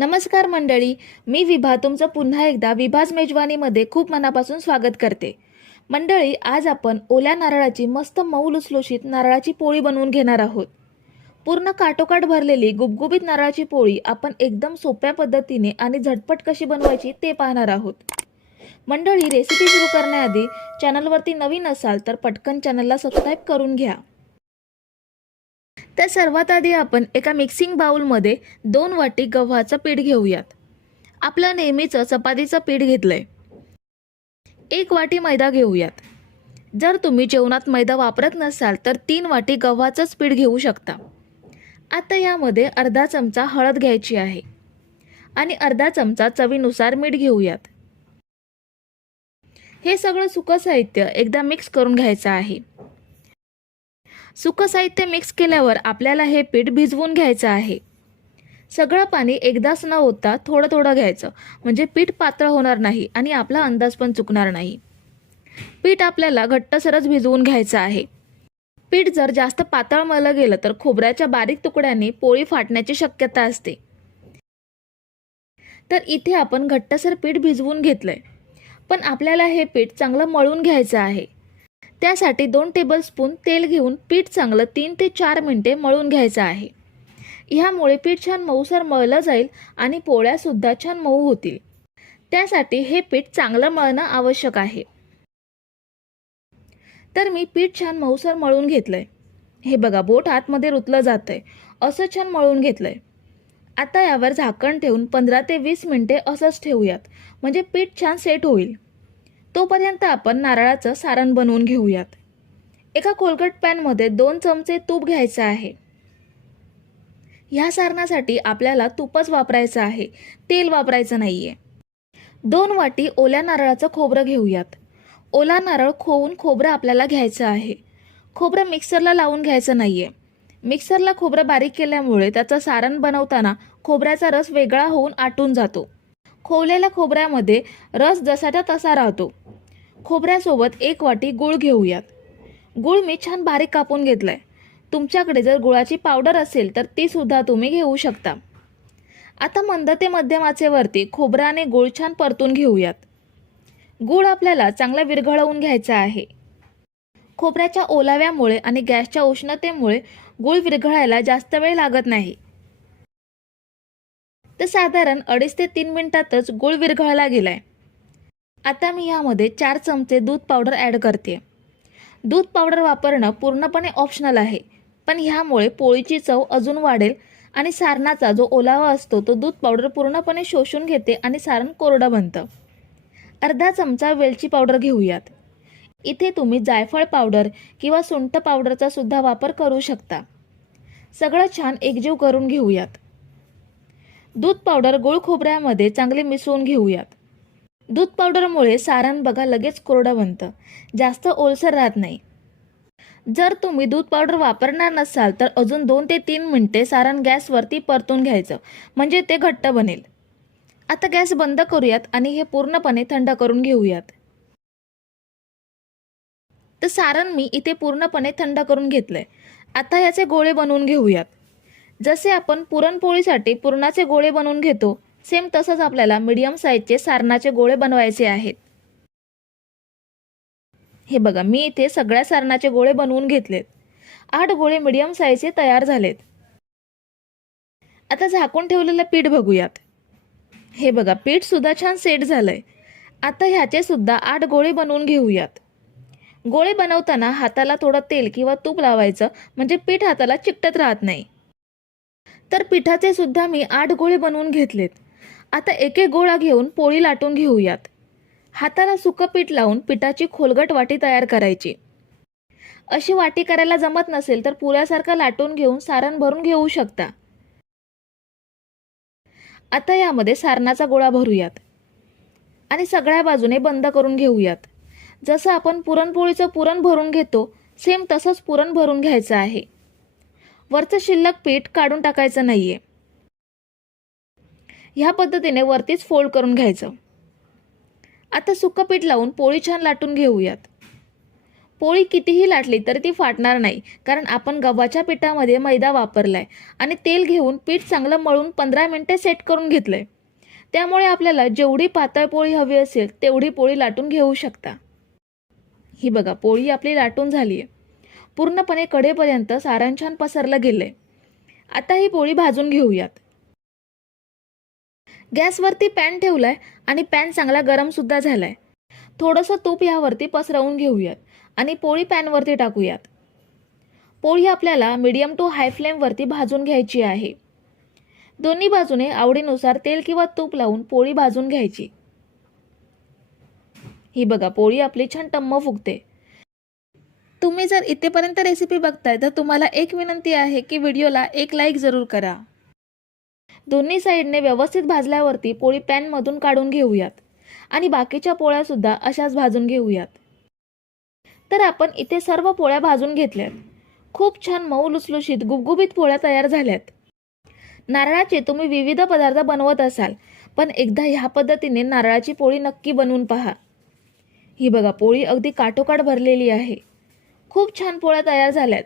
नमस्कार मंडळी मी विभा तुमचं पुन्हा एकदा विभाज मेजवानीमध्ये खूप मनापासून स्वागत करते. मंडळी आज आपण ओल्या नारळाची मस्त मऊ लुसलुशीत नारळाची पोळी बनवून घेणार आहोत. पूर्ण काटोकाट भरलेली गुबगुबीत नारळाची पोळी आपण एकदम सोप्या पद्धतीने आणि झटपट कशी बनवायची ते पाहणार आहोत. मंडळी रेसिपी सुरू करण्याआधी चॅनलवरती नवीन असाल तर पटकन चॅनलला सबस्क्राईब करून घ्या. तर सर्वात आधी आपण एका मिक्सिंग बाउलमध्ये दोन वाटी गव्हाचं पीठ घेऊयात. आपलं नेहमीचं चपातीचं पीठ घेतलंय. एक वाटी मैदा घेऊयात. जर तुम्ही जेवणात मैदा वापरत नसाल तर तीन वाटी गव्हाचंच पीठ घेऊ शकता. आता यामध्ये अर्धा चमचा हळद घ्यायची आहे. आणि अर्धा चमचा चवीनुसार मीठ घेऊयात. हे सगळं सुकं साहित्य एकदा मिक्स करून घ्यायचं आहे. सुकं साहित्य मिक्स केल्यावर आपल्याला हे पीठ भिजवून घ्यायचं आहे. सगळं पाणी एकदाच न होता थोडं थोडं घ्यायचं. म्हणजे पीठ पातळ होणार नाही आणि आपला अंदाज पण चुकणार नाही. पीठ आपल्याला घट्टसरच भिजवून घ्यायचं आहे. पीठ जर जास्त पातळ मळलं गेलं तर खोबऱ्याच्या बारीक तुकड्यांनी पोळी फाटण्याची शक्यता असते. तर इथे आपण घट्टसर पीठ भिजवून घेतलंय. पण आपल्याला हे पीठ चांगलं मळून घ्यायचं आहे. त्यासाठी दोन टेबलस्पून तेल घेऊन पीठ चांगलं तीन ते चार मिनटे मळून घ्यायचं आहे. ह्यामुळे पीठ छान मऊसर मळलं जाईल आणि पोळ्यासुद्धा छान मऊ होतील. त्यासाठी हे पीठ चांगलं मळणं आवश्यक आहे. तर मी पीठ छान मऊसर मळून घेतलंय. हे बघा बोट आतमध्ये रुतलं जातंय. असं छान मळून घेतलंय. आता यावर झाकण ठेवून पंधरा ते वीस मिनटे असंच ठेवूयात. म्हणजे पीठ छान सेट होईल. तोपर्यंत आपण नारळाचं सारण बनवून घेऊयात. एका कोलगट पॅनमध्ये दोन चमचे तूप घ्यायचं आहे. ह्या सारणासाठी आपल्याला तूपच वापरायचं आहे. तेल वापरायचं नाही आहे दोन वाटी ओल्या नारळाचं खोबरं घेऊयात. ओला नारळ खोवून खोबरं आपल्याला घ्यायचं आहे. खोबरं मिक्सरला लावून घ्यायचं नाही आहे मिक्सरला खोबरं बारीक केल्यामुळे त्याचं सारण बनवताना खोबऱ्याचा रस वेगळा होऊन आटून जातो. खोवलेल्या खोबऱ्यामध्ये रस जसाच्या तसा राहतो. खोबऱ्यासोबत एक वाटी गूळ घेऊयात. गूळ मी छान बारीक कापून घेतलाय. तुमच्याकडे जर गुळाची पावडर असेल तर ती सुद्धा तुम्ही घेऊ शकता. आता मंद ते मध्यम आचेवरती खोबरा आणि गूळ छान परतून घेऊयात. गूळ आपल्याला चांगला विरघळवून घ्यायचा आहे. खोबऱ्याच्या ओलाव्यामुळे आणि गॅसच्या उष्णतेमुळे गूळ विरघळायला जास्त वेळ लागत नाही. तर साधारण अडीच ते तीन मिनिटातच गूळ विरघळला गेलाय. आता मी यामध्ये चार चमचे दूध पावडर ॲड करते. दूध पावडर वापरणं पूर्णपणे ऑप्शनल आहे पण ह्यामुळे पोळीची चव अजून वाढेल आणि सारणाचा जो ओलावा असतो तो दूध पावडर पूर्णपणे शोषून घेते आणि सारण कोरडं बनतं. अर्धा चमचा वेलची पावडर घेऊयात. इथे तुम्ही जायफळ पावडर किंवा सुंठ पावडरचा सुद्धा वापर करू शकता. सगळं छान एकजीव करून घेऊयात. दूध पावडर गोळ खोबऱ्यामध्ये चांगले मिसळून घेऊयात. दूध पावडरमुळे सारण बघा लगेच कोरडं बनतं जास्त ओलसर राहत नाही. जर तुम्ही दूध पावडर वापरणार नसाल तर अजून दोन ते तीन मिनटे सारण गॅसवरती परतून घ्यायचं. म्हणजे ते घट्ट बनेल. आता गॅस बंद करूयात आणि हे पूर्णपणे थंड करून घेऊयात. तर सारण मी इथे पूर्णपणे थंड करून घेतलंय. आता याचे गोळे बनवून घेऊयात. जसे आपण पुरणपोळीसाठी पुरणाचे गोळे बनवून घेतो सेम तसंच आपल्याला मीडियम साईजचे सारणाचे गोळे बनवायचे आहेत. हे बघा मी इथे सगळ्या सारणाचे गोळे बनवून घेतलेत. आठ गोळे मीडियम साईजचे तयार झालेत. आता झाकून ठेवलेलं पीठ बघूयात. हे बघा पीठ सुद्धा छान सेट झालंय. आता ह्याचे सुद्धा आठ गोळे बनवून घेऊयात. गोळे बनवताना हाताला थोडं तेल किंवा तूप लावायचं म्हणजे पीठ हाताला चिकटत राहत नाही. तर पिठाचे सुद्धा मी आठ गोळे बनवून घेतलेत. आता एक एक गोळा घेऊन पोळी लाटून घेऊयात. हाताला सुकं पीठ लावून पिठाची खोलगट वाटी तयार करायची. अशी वाटी करायला जमत नसेल तर पुऱ्यासारखं लाटून घेऊन सारण भरून घेऊ शकता. आता यामध्ये सारणाचा गोळा भरूयात. आणि सगळ्या बाजूने बंद करून घेऊयात. जसं आपण पुरणपोळीचं पुरण भरून घेतो सेम तसंच पुरण भरून घ्यायचं आहे. वरचं शिल्लक पीठ काढून टाकायचं नाही आहे ह्या पद्धतीने वरतीच फोल्ड करून घ्यायचं. आता सुकं पीठ लावून पोळी छान लाटून घेऊयात. पोळी कितीही लाटली तरी ती फाटणार नाही कारण आपण गव्हाच्या पिठामध्ये मैदा वापरलाय आणि तेल घेऊन पीठ चांगलं मळून पंधरा मिनटे सेट करून घेतलंय. त्यामुळे आपल्याला जेवढी पातळ पोळी हवी असेल तेवढी पोळी लाटून घेऊ शकता. ही बघा पोळी आपली लाटून झाली आहे पूर्णपणे कडेपर्यंत सारण छान पसरलं गेलंय. आता ही पोळी भाजून घेऊयात. गॅसवरती पॅन ठेवलाय आणि पॅन चांगला गरमसुद्धा झाला झालाय. थोडंसं तूप यावरती पसरवून घेऊयात आणि पोळी पॅनवरती टाकूयात. पोळी आपल्याला मीडियम टू हाय फ्लेमवरती भाजून घ्यायची आहे. दोन्ही बाजूने आवडीनुसार तेल किंवा तूप लावून पोळी भाजून घ्यायची. ही बघा पोळी आपली छान टम्म फुगते. तुम्ही जर इथेपर्यंत रेसिपी बघताय तर तुम्हाला एक विनंती आहे की व्हिडिओला एक लाईक जरूर करा. दोन्ही साईडने व्यवस्थित भाजल्यावरती पोळी पॅनमधून काढून घेऊयात. आणि बाकीच्या पोळ्यासुद्धा अशाच भाजून घेऊयात. तर आपण इथे सर्व पोळ्या भाजून घेतल्यात. खूप छान मऊ लुसलुशीत गुबगुबीत पोळ्या तयार झाल्यात. नारळाचे तुम्ही विविध पदार्थ बनवत असाल पण एकदा ह्या पद्धतीने नारळाची पोळी नक्की बनवून पहा. ही बघा पोळी अगदी काठोकाठ भरलेली आहे. खूप छान पोळ्या तयार झाल्यात.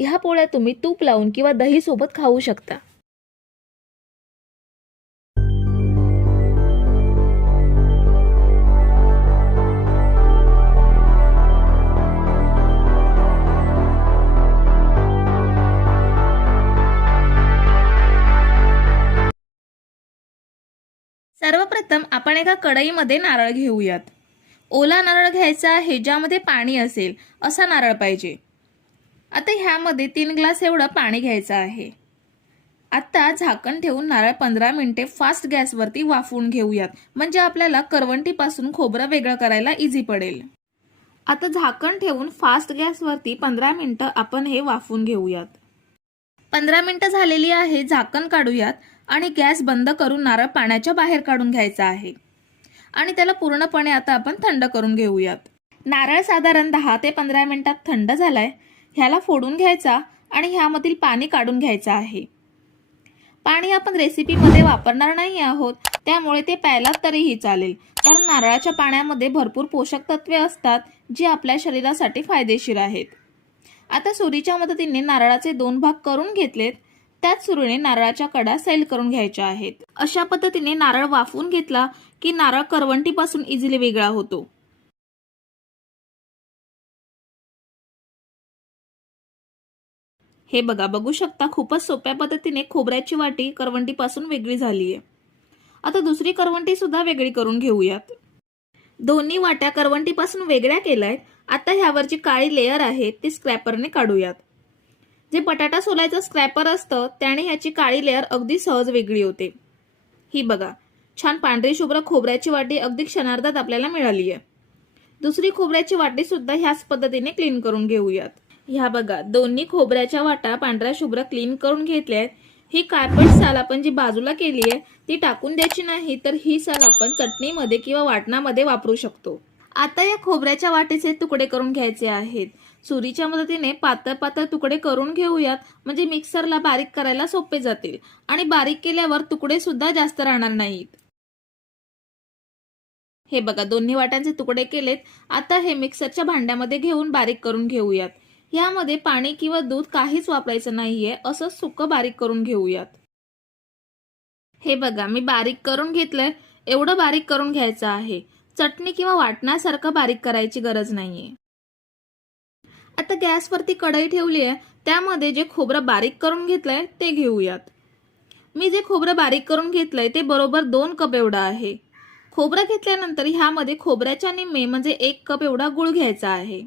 ह्या पोळ्या तुम्ही तूप लावून किंवा दही सोबत खाऊ शकता. सर्वप्रथम आपण एका कढईमध्ये नारळ घेऊयात. ओला नारळ घ्यायचा आहे ज्यामध्ये पाणी असेल असा नारळ पाहिजे. आता ह्यामध्ये तीन ग्लास एवढं पाणी घ्यायचं आहे. आत्ता झाकण ठेवून नारळ पंधरा मिनिटे फास्ट गॅसवरती वाफवून घेऊयात. म्हणजे आपल्याला करवंटीपासून खोबरं वेगळं करायला इझी पडेल. आता झाकण ठेवून फास्ट गॅसवरती पंधरा मिनटं आपण हे वाफवून घेऊयात. पंधरा मिनटं झालेली आहे झाकण काढूयात. आणि गॅस बंद करून नारळ पाण्याच्या बाहेर काढून घ्यायचा आहे. आणि त्याला पूर्णपणे आता आपण थंड करून घेऊयात. नारळ साधारण दहा ते पंधरा मिनिटात थंड झालाय ह्याला फोडून घ्यायचा आणि ह्यामधील पाणी काढून घ्यायचं आहे. पाणी आपण रेसिपीमध्ये वापरणार नाही आहोत त्यामुळे ते प्यायला तरीही चालेल. कारण नारळाच्या पाण्यामध्ये भरपूर पोषक तत्वे असतात जी आपल्या शरीरासाठी फायदेशीर आहेत. आता सुरीच्या मदतीने नारळाचे दोन भाग करून घेतलेत त्याच सुरूने नारळाच्या कडा सैल करून घ्यायच्या आहेत. अशा पद्धतीने नारळ वाफवून घेतला की नारळ करवंटीपासून इझिली वेगळा होतो. हे बघा बघू शकता खूपच सोप्या पद्धतीने खोबऱ्याची वाटी करवंटीपासून वेगळी झाली आहे आता दुसरी करवंटी सुद्धा वेगळी करून घेऊयात. दोन्ही वाट्या करवंटीपासून वेगळ्या केल्यात. आता ह्यावर जी काळी लेयर आहे ती स्क्रॅपरने काढूयात. जे बटाटा सोलायचं स्क्रॅपर असतं त्याने ह्याची काळी लेअर अगदी सहज वेगळी होते. ही बघा छान पांढरी शुभ्र खोबऱ्याची वाटी अगदी क्षणार्धात आपल्याला मिळाली आहे. दुसरी खोबऱ्याची वाटी सुद्धा ह्याच पद्धतीने क्लीन करून घेऊयात. ह्या बघा दोन्ही खोबऱ्याच्या वाटा पांढऱ्या शुभ्र क्लीन करून घेतल्यात ही कार्पेट साल आपण जी बाजूला केली आहे ती टाकून द्यायची नाही तर ही साल आपण चटणीमध्ये किंवा वाटणामध्ये वापरू शकतो. आता या खोबऱ्याच्या वाटेचे तुकडे करून घ्यायचे आहेत. सुरीच्या मदतीने पातळ पातळ तुकडे करून घेऊयात. म्हणजे मिक्सरला बारीक करायला सोपे जातील. आणि बारीक केल्यावर तुकडे सुद्धा जास्त राहणार नाहीत. हे बघा दोन्ही वाट्यांचे तुकडे केलेत. आता हे मिक्सरच्या भांड्यामध्ये घेऊन बारीक करून घेऊयात. यामध्ये पाणी किंवा दूध काहीच वापरायचं नाहीये. असं सुकं बारीक करून घेऊयात. हे बघा मी बारीक करून घेतलंय. एवढं बारीक करून घ्यायचं आहे. चटणी किंवा वाटण्यासारखं बारीक करायची गरज नाहीये. आता गॅसवरती कढई ठेवली आहे त्यामध्ये जे खोबरं बारीक करून घेतलंय ते घेऊयात. मी जे खोबरं बारीक करून घेतलंय ते बरोबर दोन कप एवढं आहे. खोबरं घेतल्यानंतर ह्यामध्ये खोबऱ्याच्या निम्मे म्हणजे एक कप एवढा गुळ घ्यायचा आहे.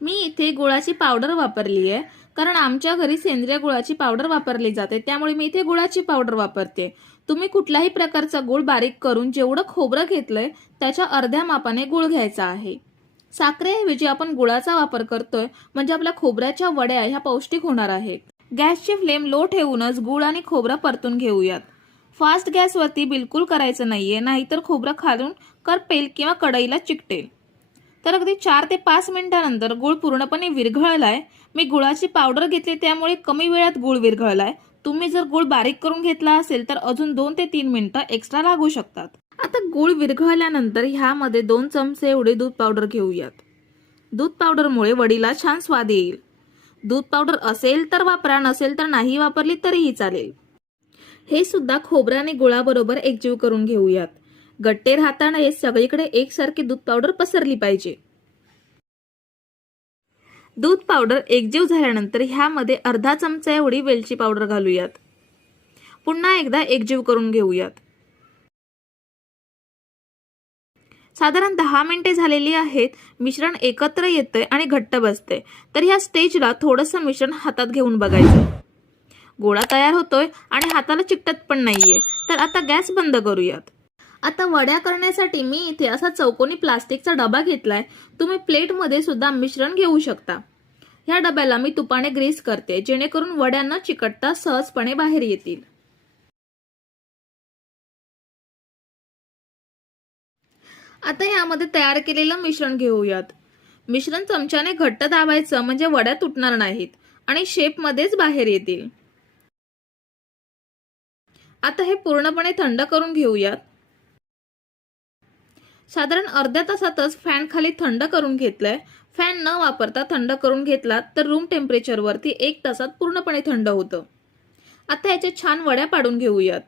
मी इथे गुळाची पावडर वापरली आहे कारण आमच्या घरी सेंद्रिय गुळाची पावडर वापरली जाते त्यामुळे मी इथे गुळाची पावडर वापरते. तुम्ही कुठल्याही प्रकारचा गुळ बारीक करून जेवढं खोबरं घेतलंय त्याच्या अर्ध्या मापाने गुळ घ्यायचा आहे. साखरेऐवजी आपण गुळाचा वापर करतोय म्हणजे आपल्या खोबऱ्याच्या वड्या ह्या पौष्टिक होणार आहेत. गॅसची फ्लेम लो ठेवूनच गुळ आणि खोबरं परतून घेऊयात. फास्ट गॅसवरती बिलकुल करायचं नाहीये नाहीतर खोबरं खालून करपेल किंवा कढईला चिकटेल. तर अगदी चार ते पाच मिनिटानंतर गुळ पूर्णपणे विरघळलाय. मी गुळाची पावडर घेतली त्यामुळे कमी वेळात गुळ विरघळलाय. तुम्ही जर गुळ बारीक करून घेतला असेल तर अजून दोन ते तीन मिनिटं एक्स्ट्रा लागू शकतात. आता गूळ विरघळल्यानंतर ह्यामध्ये दोन चमचे एवढे दूध पावडर घेऊयात. दूध पावडरमुळे वडीला छान स्वाद येईल. दूध पावडर असेल तर वापरा नसेल तर नाही वापरली तरीही चालेल. हे सुद्धा खोबऱ्याने गुळाबरोबर एकजीव करून घेऊयात. गट्टे राहताना हे सगळीकडे एकसारखी दूध पावडर पसरली पाहिजे. दूध पावडर एकजीव झाल्यानंतर ह्यामध्ये अर्धा चमचा एवढी वेलची पावडर घालूयात. पुन्हा एकदा एकजीव करून घेऊयात. साधारण दहा मिनिटे झालेली आहेत. मिश्रण एकत्र येतंय आणि घट्ट बसते तर ह्या स्टेजला थोडंसं मिश्रण हातात घेऊन बघायचं. गोळा तयार होतोय आणि हाताला चिकटत पण नाहीये. तर आता गॅस बंद करूयात. आता वड्या करण्यासाठी मी इथे असा चौकोनी प्लास्टिकचा डबा घेतलाय. तुम्ही प्लेटमध्ये सुद्धा मिश्रण घेऊ शकता. ह्या डब्याला मी तुपाने ग्रीस करते जेणेकरून वड्या न चिकटता सहजपणे बाहेर येतील. आता यामध्ये तयार केलेलं मिश्रण घेऊयात. मिश्रण चमच्याने घट्ट दाबायचं म्हणजे वड्या तुटणार नाहीत आणि शेपमध्येच बाहेर येतील. आता हे पूर्णपणे थंड करून घेऊयात. साधारण अर्ध्या तासातच फॅन खाली थंड करून घेतलंय. फॅन न वापरता थंड करून घेतला तर रूम टेम्परेचरवरती एक तासात पूर्णपणे थंड होतं. आता याच्या छान वड्या पाडून घेऊयात.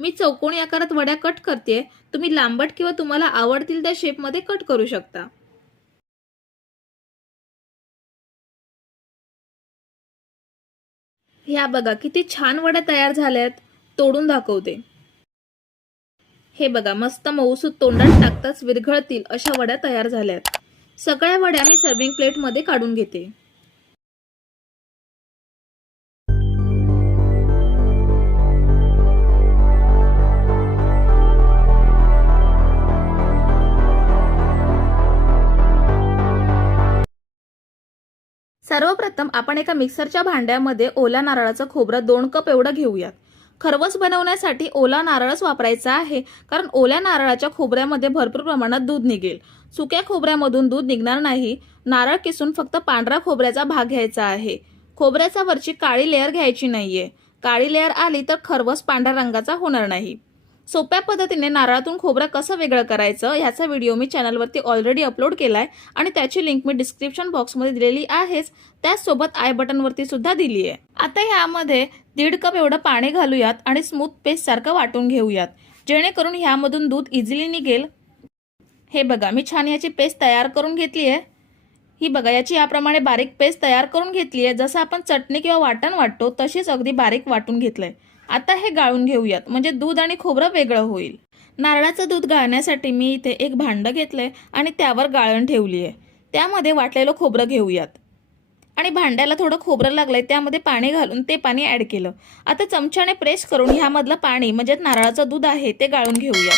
मी चौकोनी आकारात वड्या कट करते. तुम्ही लांबट किंवा तुम्हाला आवडतील त्या शेपमध्ये कट करू शकता. ह्या बघा किती छान वड्या तयार झाल्यात. तोडून दाखवते. हे बघा मस्त मऊसूत तोंडात टाकताच विरघळतील अशा वड्या तयार झाल्यात. सगळ्या वड्या मी सर्विंग प्लेटमध्ये काढून घेते. सर्वप्रथम आपण एका मिक्सरच्या भांड्यामध्ये ओला नारळाचं खोबरं दोन कप एवढं घेऊयात. खरवस बनवण्यासाठी ओला नारळच वापरायचा आहे कारण ओल्या नारळाच्या खोबऱ्यामध्ये भरपूर प्रमाणात दूध निघेल. सुक्या खोबऱ्यामधून दूध निघणार नाही नारळ किसून फक्त पांढरा खोबऱ्याचा भाग घ्यायचा आहे. खोबऱ्याचा वरची काळी लेअर घ्यायची नाहीये. काळी लेअर आली तर खरवस पांढऱ्या रंगाचा होणार नाही. सोप्या पद्धतीने नारळातून खोबरं कसं वेगळं करायचं ह्याचा व्हिडिओ मी चॅनलवरती ऑलरेडी अपलोड केला आहे आणि त्याची लिंक मी डिस्क्रिप्शन बॉक्समध्ये दिलेली आहेच. त्याचसोबत आय बटनवरती सुद्धा दिली आहे. आता ह्यामध्ये दीड कप एवढं पाणी घालूयात आणि स्मूथ पेस्टसारखं वाटून घेऊयात. जेणेकरून ह्यामधून दूध इझिली निघेल. हे बघा मी छान याची पेस्ट तयार करून घेतली आहे. ही बघा याची याप्रमाणे बारीक पेस्ट तयार करून घेतली आहे. जसं आपण चटणी किंवा वाटण वाटतो तशीच अगदी बारीक वाटून घेतलं आहे आता हे गाळून घेऊयात. म्हणजे दूध आणि खोबरं वेगळं होईल. नारळाचं दूध गाळण्यासाठी मी इथे एक भांडं घेतलंय आणि त्यावर गाळण ठेवली आहे त्यामध्ये वाटलेलं खोबरं घेऊयात. आणि भांड्याला थोडं खोबरं लागलंय त्यामध्ये पाणी घालून ते पाणी ॲड केलं. आता चमच्याने प्रेस करून ह्यामधलं पाणी म्हणजे नारळाचं दूध आहे ते गाळून घेऊयात.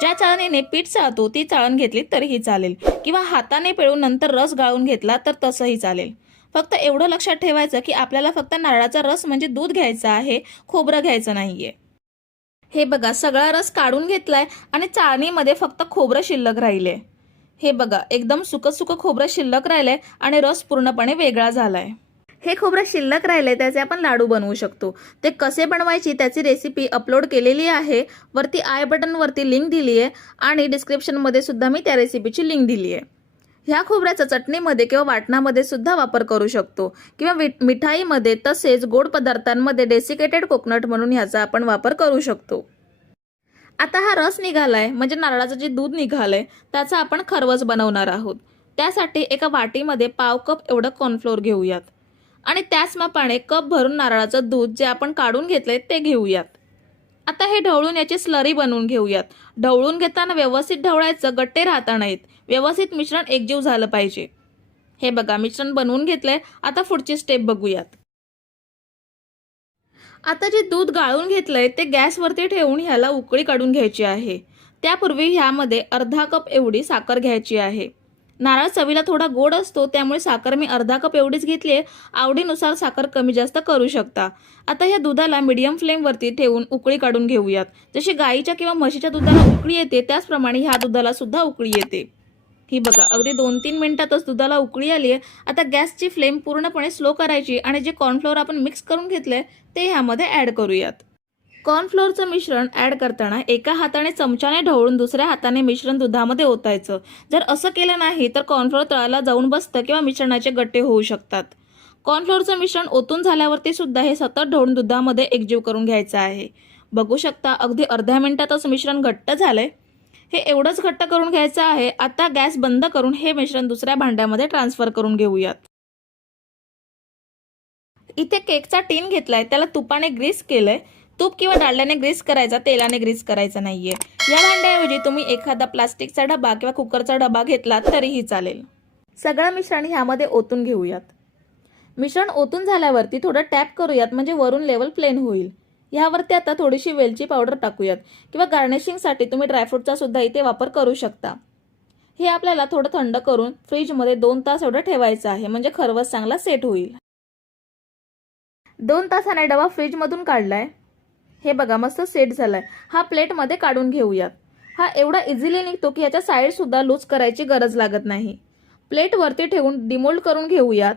ज्या चाळणीने पीठ चाळतो ती चाळण घेतली तरीही चालेल. किंवा हाताने पिळून नंतर रस गाळून घेतला तर तसंही चालेल. फक्त एवढं लक्षात ठेवायचं की आपल्याला फक्त नारळाचा रस म्हणजे दूध घ्यायचं आहे खोबरं घ्यायचं नाहीये. हे बघा सगळा रस काढून घेतलाय आणि चाळणीमध्ये फक्त खोबरं शिल्लक राहिले. हे बघा एकदम सुकं खोबरं शिल्लक राहिलंय आणि रस पूर्णपणे वेगळा झालाय. हे खोबरं शिल्लक राहिले त्याचे आपण लाडू बनवू शकतो. ते कसे बनवायची त्याची रेसिपी अपलोड केलेली आहे. वरती आय बटनवरती लिंक दिली आहे आणि डिस्क्रिप्शनमध्ये सुद्धा मी त्या रेसिपीची लिंक दिली आहे ह्या खोबऱ्याचा चटणीमध्ये किंवा वाटणामध्ये सुद्धा वापर करू शकतो. किंवा मिठाईमध्ये तसेच गोड पदार्थांमध्ये डेसिकेटेड कोकोनट म्हणून ह्याचा आपण वापर करू शकतो. आता हा रस निघालाय म्हणजे नारळाचं जे दूध निघालंय त्याचा आपण खरवस बनवणार आहोत. त्यासाठी एका वाटीमध्ये पाव कप एवढं कॉर्नफ्लोअर घेऊयात. आणि त्याच मापाने कप भरून नारळाचं दूध जे आपण काढून घेतलंय ते घेऊयात. आता हे ढवळून याची स्लरी बनवून घेऊयात. ढवळून घेताना व्यवस्थित ढवळायचं गट्टे राहता नाहीत. व्यवस्थित मिश्रण एकजीव झालं पाहिजे. हे बघा मिश्रण बनवून घेतलंय. आता पुढची स्टेप बघूयात. आता जे दूध गाळून घेतलंय ते गॅसवरती ठेवून ह्याला उकळी काढून घ्यायची आहे. त्यापूर्वी ह्यामध्ये अर्धा कप एवढी साखर घ्यायची आहे. नारळ चवीला थोडा गोड असतो त्यामुळे साखर मी अर्धा कप एवढीच घेतली आहे. आवडीनुसार साखर कमी जास्त करू शकता. आता ह्या दुधाला मिडियम फ्लेमवरती ठेवून उकळी काढून घेऊयात. जशी गाईच्या किंवा म्हशीच्या दुधाला उकळी येते त्याचप्रमाणे ह्या दुधाला सुद्धा उकळी येते. ही बघा अगदी दोन तीन मिनिटातच दुधाला उकळी आली आहे. आता गॅसची फ्लेम पूर्णपणे स्लो करायची आणि जे कॉर्नफ्लोअर आपण मिक्स करून घेतलं आहे ते ह्यामध्ये ॲड करूयात. कॉर्नफ्लोअरचं मिश्रण ॲड करताना एका हाताने चमच्याने ढवळून दुसऱ्या हाताने मिश्रण दुधामध्ये ओतायचं. जर असं केलं नाही तर कॉर्नफ्लोअर तळाला जाऊन बसतं किंवा मिश्रणाचे गट्टे होऊ शकतात. कॉर्नफ्लोअरचं मिश्रण ओतून झाल्यावरती सुद्धा हे सतत ढवळून दुधामध्ये एकजीव करून घ्यायचं आहे. बघू शकता अगदी अर्ध्या मिनिटातच मिश्रण घट्ट झालंय. हे एवढंच घट्ट करून घ्यायचं आहे आता गॅस बंद करून हे मिश्रण दुसऱ्या भांड्यामध्ये ट्रान्सफर करून घेऊयात. इथे केकचा टीन घेतलाय त्याला तुपाने ग्रीस केलंय. तूप किंवा डाळल्याने ग्रीस करायचा तेलाने ग्रीस करायचा नाहीये. या भांड्याऐवजी तुम्ही एखादा प्लास्टिकचा डबा किंवा कुकरचा डबा घेतला तरीही चालेल. सगळं मिश्रण ह्यामध्ये ओतून घेऊयात. मिश्रण ओतून झाल्यावरती थोडं टॅप करूयात म्हणजे वरून लेवल प्लेन होईल. ह्यावरती आता थोडीशी वेलची पावडर टाकूयात किंवा गार्निशिंगसाठी तुम्ही ड्रायफ्रूटचा सुद्धा इथे वापर करू शकता. हे आपल्याला थोडं थंड करून फ्रीजमध्ये दोन तास एवढं ठेवायचं आहे म्हणजे खरवस चांगला सेट होईल. दोन तासाने डबा फ्रीजमधून काढलाय. हे बघा मस्त सेट झालाय. हा प्लेटमध्ये काढून घेऊयात. हा एवढा इझिली निघतो की याच्या साईडसुद्धा लूज करायची गरज लागत नाही. प्लेटवरती ठेवून डिमोल्ड करून घेऊयात.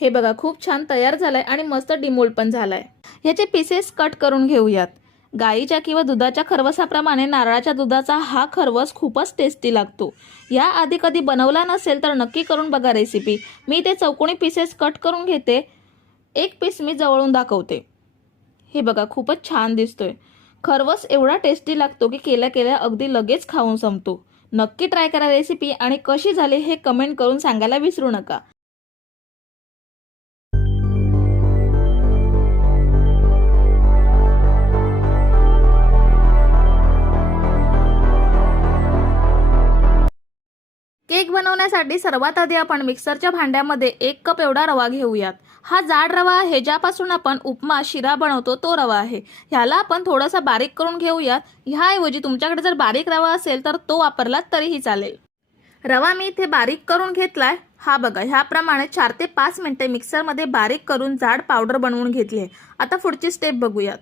हे बघा खूप छान तयार झालाय आणि मस्त डिमोल्ड पण झालाय. ह्याचे पीसेस कट करून घेऊयात. गाईच्या किंवा दुधाच्या खरवसाप्रमाणे नारळाच्या दुधाचा हा खरवस खूपच टेस्टी लागतो. या आधी कधी बनवला नसेल तर नक्की करून बघा रेसिपी मी ते चौकोणी पीसेस कट करून घेते. एक पीस मी जवळून दाखवते. हे बघा खूपच छान दिसतोय. खरवस एवढा टेस्टी लागतो की केल्या केल्या अगदी लगेच खाऊन संपतो. नक्की ट्राय करा रेसिपी आणि कशी झाली हे कमेंट करून सांगायला विसरू नका. बनवण्यासाठी सर्वात आधी आपण मिक्सरच्या भांड्यामध्ये एक कप एवढा रवा घेऊयात. हा जाड रवा आहे ज्यापासून आपण उपमा शिरा बनवतो तो रवा आहे. ह्याला आपण थोडासा बारीक करून घेऊयात. ह्याऐवजी तुमच्याकडे जर बारीक रवा असेल तर तो वापरलात तरीही चालेल. रवा मी इथे बारीक करून घेतलाय. हा बघा ह्याप्रमाणे चार ते पाच मिनिटे मिक्सरमध्ये बारीक करून जाड पावडर बनवून घेतली आहे. आता पुढची स्टेप बघूयात.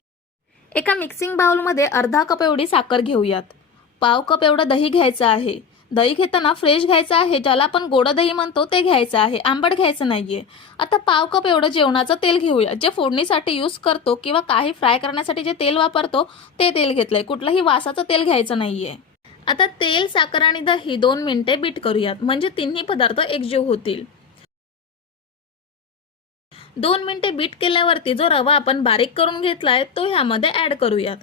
एका मिक्सिंग बाउलमध्ये अर्धा कप एवढी साखर घेऊयात. पाव कप एवढं दही घ्यायचं आहे. दही घेताना फ्रेश घ्यायचं आहे ज्याला आपण गोड दही म्हणतो ते घ्यायचं आहे. आंबट घ्यायचं नाहीये. आता पाव कप एवढं जेवणाचं तेल घेऊया. जे फोडणीसाठी यूज करतो किंवा काही फ्राय करण्यासाठी जे तेल वापरतो ते तेल घेतलंय. कुठलंही वासाचं तेल घ्यायचं नाहीये. आता तेल साखर आणि दही दोन मिनिटे बीट करूयात. म्हणजे तिन्ही पदार्थ एकजीव होतील. दोन मिनिटे बीट केल्यावरती जो रवा आपण बारीक करून घेतलाय तो ह्यामध्ये ऍड करूयात.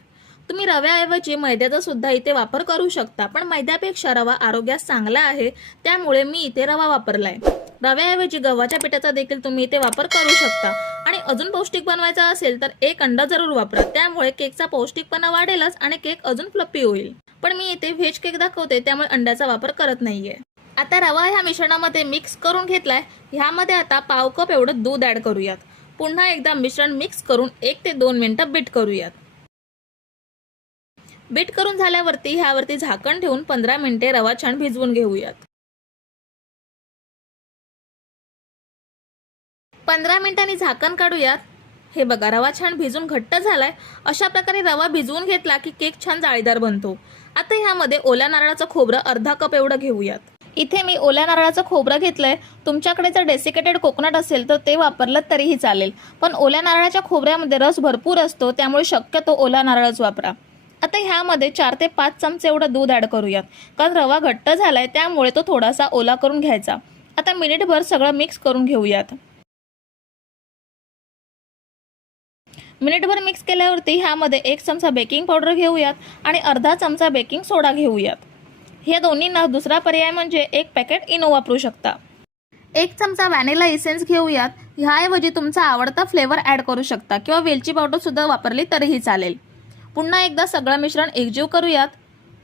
तुम्ही रव्याऐवजी मैद्याचा सुद्धा इथे वापर करू शकता. पण मैद्यापेक्षा रवा आरोग्यास चांगला आहे त्यामुळे मी इथे रवा वापरलाय. रव्याऐवजी गव्हाच्या पिठाचा देखील तुम्ही इथे वापर करू शकता. आणि अजून पौष्टिक बनवायचा असेल तर एक अंडा जरूर वापरा. त्यामुळे केकचा पौष्टिकपणा वाढेलच आणि केक अजून फ्लपी होईल. पण मी इथे व्हेज केक दाखवते त्यामुळे अंड्याचा वापर करत नाहीये. आता रवा ह्या मिश्रणामध्ये मिक्स करून घेतलाय. ह्यामध्ये आता पाव कप एवढं दूध ऍड करूयात. पुन्हा एकदा मिश्रण मिक्स करून एक ते दोन मिनिटं बीट करूयात. बीट करून झाल्यावरती ह्यावरती झाकण ठेवून पंधरा मिनिटे रवा छान भिजवून घेऊयात. पंधरा मिनिटांनी झाकण काढूयात. हे बघा रवा छान भिजून घट्ट झालाय. अशा प्रकारे रवा भिजवून घेतला की केक छान जाळीदार बनतो. आता ह्यामध्ये ओल्या नारळाचं खोबरं अर्धा कप एवढं घेऊयात. इथे मी ओल्या नारळाचं खोबरं घेतलंय. तुमच्याकडे जर डेसिकेटेड कोकोनट असेल तर ते वापरलं तरीही चालेल. पण ओल्या नारळाच्या खोबऱ्यामध्ये रस भरपूर असतो त्यामुळे शक्यतो ओला नारळच वापरा. आता ह्यामध्ये चार ते पाच चमचे एवढं दूध ॲड करूयात. कारण रवा घट्ट झालाय त्यामुळे तो थोडासा ओला करून घ्यायचा. आता मिनिटभर सगळं मिक्स करून घेऊयात. मिनिटभर मिक्स केल्यावरती ह्यामध्ये एक चमचा बेकिंग पावडर घेऊयात आणि अर्धा चमचा बेकिंग सोडा घेऊयात. ह्या दोन्हींना दुसरा पर्याय म्हणजे एक पॅकेट इनो वापरू शकता. एक चमचा व्हॅनिला इसेन्स घेऊयात. ह्याऐवजी तुमचा आवडता फ्लेवर ॲड करू शकता किंवा वेलची पावडरसुद्धा वापरली तरीही चालेल. पुन्हा एकदा सगळं मिश्रण एकजीव करूयात.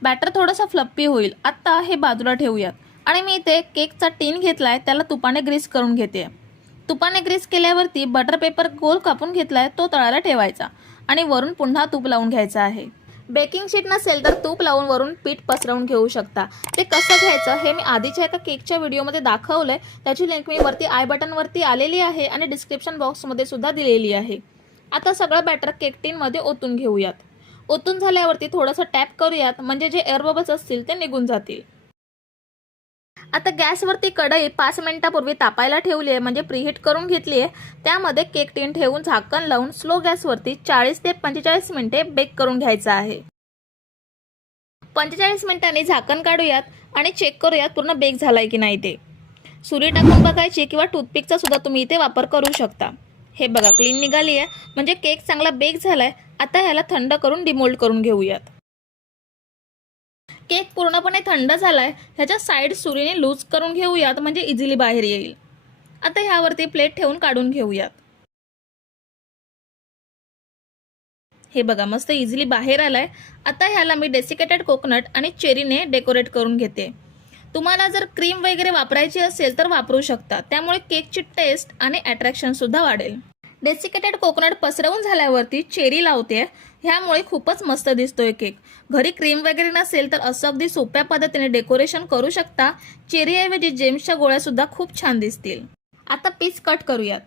बॅटर थोडंसं फ्लप्पी होईल. आत्ता हे बाजूला ठेवूयात. आणि मी इथे केकचा टीन घेतला आहे त्याला तुपाने ग्रीस करून घेते. तुपाने ग्रीस केल्यावरती बटर पेपर गोल कापून घेतला आहे तो तळाला ठेवायचा. आणि वरून पुन्हा तूप लावून घ्यायचा आहे. बेकिंग शीट नसेल तर तूप लावून वरून पीठ पसरवून घेऊ शकता. ते कसं घ्यायचं हे मी आधीच्या एका केकच्या व्हिडिओमध्ये दाखवलं आहे त्याची लिंक मी वरती आय बटनवरती आलेली आहे आणि डिस्क्रिप्शन बॉक्समध्ये सुद्धा दिलेली आहे. आता सगळं बॅटर केक टीनमध्ये ओतून घेऊयात. ओतून झाल्यावरती थोडंसं टॅप करूयात. म्हणजे जे एअर बबल्स असतील ते निघून जातील. आता गॅसवरती कढई पाच मिनिटापूर्वी तापायला ठेवली आहे म्हणजे प्रीहीट करून घेतली आहे त्यामध्ये केक टीन ठेवून झाकण लावून स्लो गॅसवरती चाळीस ते पंचेचाळीस मिनिटे बेक करून घ्यायचं आहे. पंचेचाळीस मिनिटांनी झाकण काढूयात आणि चेक करूयात पूर्ण बेक झालाय की नाही ते. सुरी टाकून बघायची किंवा टूथपिकचा सुद्धा तुम्ही इथे वापर करू शकता. हे बघा क्लीन निघाली आहे म्हणजे केक चांगला बेक झालाय. आता ह्याला थंड करून डिमोल्ड करून घेऊयात. केक पूर्णपणे थंड झालाय. ह्याच्या साईड सुरीने लूज करून घेऊयात म्हणजे इझिली बाहेर येईल. आता ह्यावरती प्लेट ठेवून काढून घेऊयात. हे बघा मस्त इझिली बाहेर आलाय. आता ह्याला मी डेसिकेटेड कोकोनट आणि चेरीने डेकोरेट करून घेते. तुम्हाला जर क्रीम वगैरे वापरायची असेल तर वापरू शकता. त्यामुळे केकची टेस्ट आणि अट्रॅक्शनसुद्धा वाढेल. डेसिकेटेड कोकोनट पसरवून झाल्यावरती चेरी लावते ह्यामुळे खूपच मस्त दिसतोय केक घरी क्रीम वगैरे नसेल तर असं अगदी सोप्या पद्धतीने डेकोरेशन करू शकता. चेरीऐवजी जेम्सच्या गोळ्यासुद्धा खूप छान दिसतील. आता पीस कट करूयात.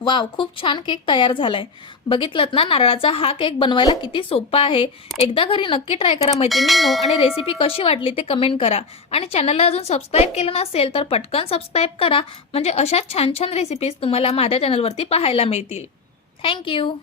वाव खूप छान केक तयार झालाय. बघितलं ना नारळाचा हा केक बनवायला किती सोपा आहे. एकदा घरी नक्की ट्राय करा मैत्रिणींनो आणि रेसिपी कशी वाटली ते कमेंट करा. आणि चॅनलला अजून सबस्क्राईब केलं नसेल तर पटकन सबस्क्राईब करा. म्हणजे अशाच छान छान रेसिपीज तुम्हाला माझ्या चॅनलवरती पाहायला मिळतील. थँक्यू